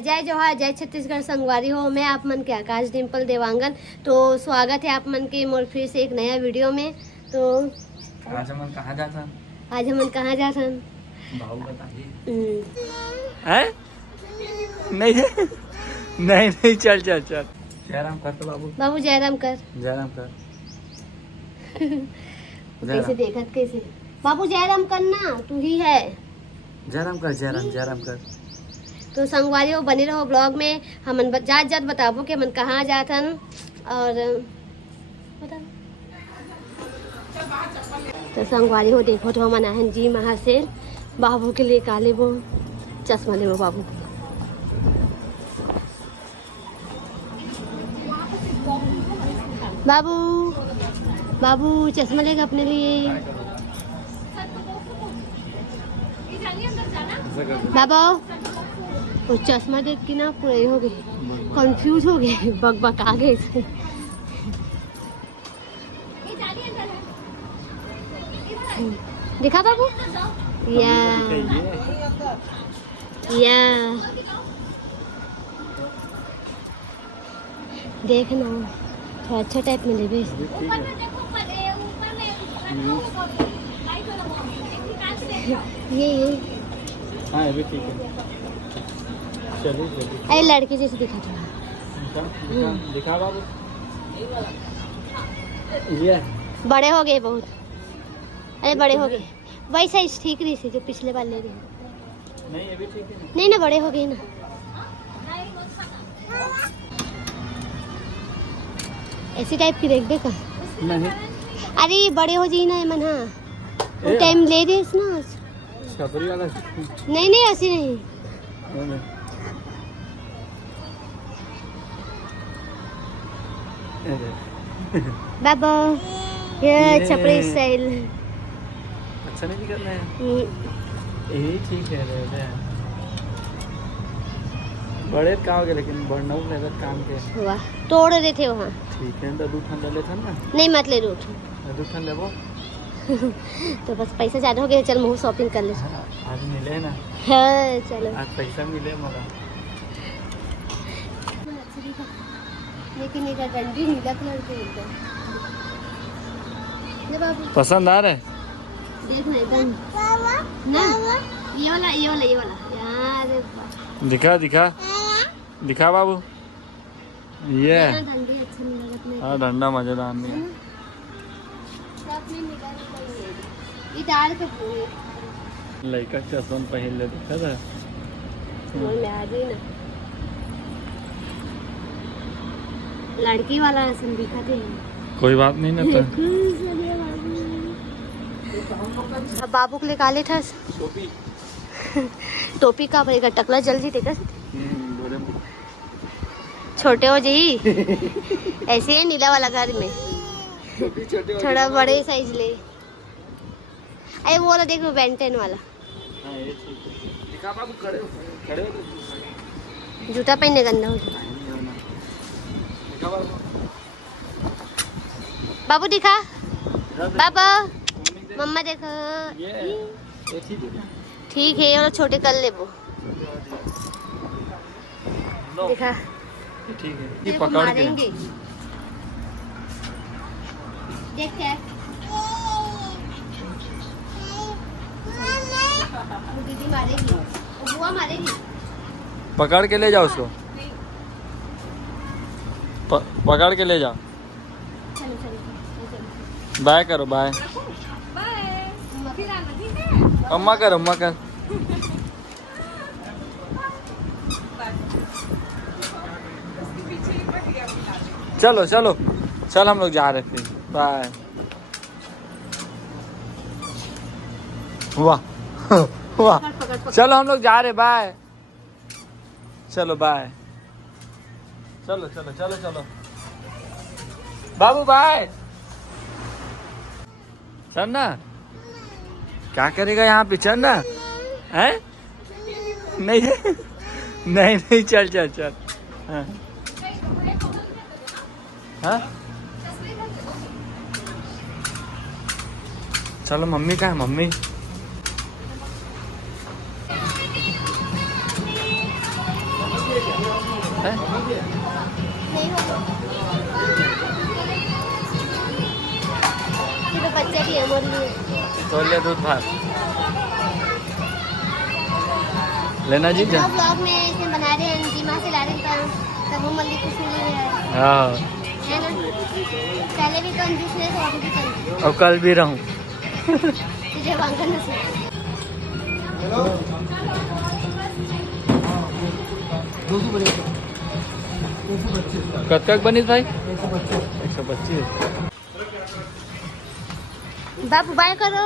जय जोहार, जय छत्तीसगढ़ संगवारी हो। मैं आप मन के आकाश डिम्पल देवांगन। तो स्वागत है आप मन के मोर फिर से एक नया वीडियो में। तो आज हम कहाँ जाता? आज हम कहाँ जाता? भाऊ बताइए। हैं? नहीं नहीं नहीं, चल चल चल। जयराम कर तो बाबू। बाबू जयराम कर। जयराम कर। कैसे देखत कैसे? बाबू जयराम करना, तू ही है। जयराम कर, जयराम कर। तो संगवारी हो, बने रहो ब्लॉग में। हमन जात जात बताबो कि हमन कहाँ जाथन और बता। तो संगवारी हो देखो तो हमन आहन जी महा से बाबू के लिए काले वो चश्मा ले वो बाबू के। बाबू बाबू चश्मा लेगा अपने लिए। बाबा वो चश्मा देख के ना पूरे हो गए, कंफ्यूज हो गए, बक आ गए। दिखा बाबू। या देखना थोड़ा अच्छा टाइप में ले बेस। ये हाँ ये भी ठीक है। चलिए अरे लड़के जैसे दिखा था। दिखा बाबू। ये बड़े हो गए बहुत। अरे बड़े हो गए, वही साइज ठीक रही थी जो पिछले बार ले रही। नहीं ये भी ठीक है। नहीं ना, बड़े हो गए ना। ऐसी टाइप की देख देखा। नहीं अरे बड़े हो जाई ना मन। हाँ वो टाइम ले रही ना। छपरी वाला। नहीं नहीं ऐसी नहीं। बाबा ये छपड़ी स्टाइल अच्छा नहीं करना है। यही ठीक है रे। बड़े काम हो गए लेकिन बढ़ना लेकर काम के हुआ तोड़ रहे थे वहाँ। ठीक है तो दूध ठंडा लेता ना। नहीं मत ले रूठ। दूध ठंडा लेबो। तो बस पैसा ज्यादा हो गया, चल मुँह शॉपिंग कर ले। आज मिले ना। हाँ चलो। आज पैसा मिले मला। लेकिन ये डंडी नीला कलर के एकदम। ये बाबू पसंद आ रहा है? देख ना एकदम ना। ये वाला यार। दिखा दिखा दिखा बाबू। ये डंडी अच्छा नहीं लगत नहीं। हाँ डंडा मजेदार नहीं है। ये डाल के पूरे लड़का चश्मा पहन ले दिखा था। समझ में आ गई ना। लड़की वाला ऐसा दिखाते हैं। कोई बात नहीं ना तो। अब बाबू के लिए काले था टोपी का भरेगा टकला जल्दी देगा। छोटे हो जी ऐसे है नीला वाला घर में। थोड़ा बड़े साइज ले। अरे वो वाला देख लो बेंटेन वाला। जूता पहनने गंदा हो जाता। बाबू दिखा। बाबा मम्मा देखो। ठीक है और छोटे कर ले वो। दिखा ठीक है ये पकड़ के देख क्या दीदी मारेगी, बुआ मारेगी। पकड़ के ले जाओ उसको। पकड़ के ले जाओ। चलो चलो बाय करो बाय। अम्मा कर अम्मा कर। चलो चलो चल हम लोग जा रहे फिर। बाय। वाह वाह। चलो हम लोग जा रहे। बाय। चलो बाय। चलो चलो चलो चलो बाबू बाय। चल ना। क्या करेगा यहाँ पे? चल ना। हैं? नहीं नहीं नहीं चल चल चल। हाँ हाँ चलो मम्मी का है मम्मी। हैं? नहीं होगा। ये तो बच्चे की है मोरली। तो ले दूध भात लेना जी जा। ब्लॉग में इसमें बना रहे हैं जी, माँ से ला रहे हैं तब वो मल्ली कुछ नहीं ले रहा है। हाँ है ना, पहले भी कंजूस है तो अभी भी कंजूस। और कल भी रहूं। तुझे वांगन नसीब। कब तक बनी भाई? 125। बाबू बाय करो।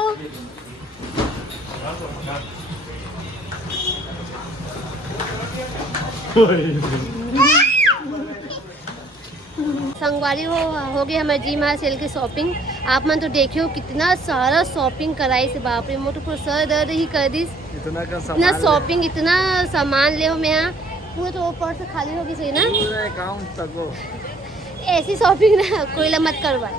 संगवारी हो गई हमारे जी माँ सेल की शॉपिंग। आप मन तो देखियो कितना सारा शॉपिंग कराई से, बाप रे मोटो पूरा सर दर्द ही कर दी। इतना शॉपिंग इतना सामान ले हो मैं यहाँ पूरा तो पर्स खाली होगी सही ना। अकाउंट तक ऐसी शॉपिंग ना कोई मत करवाए।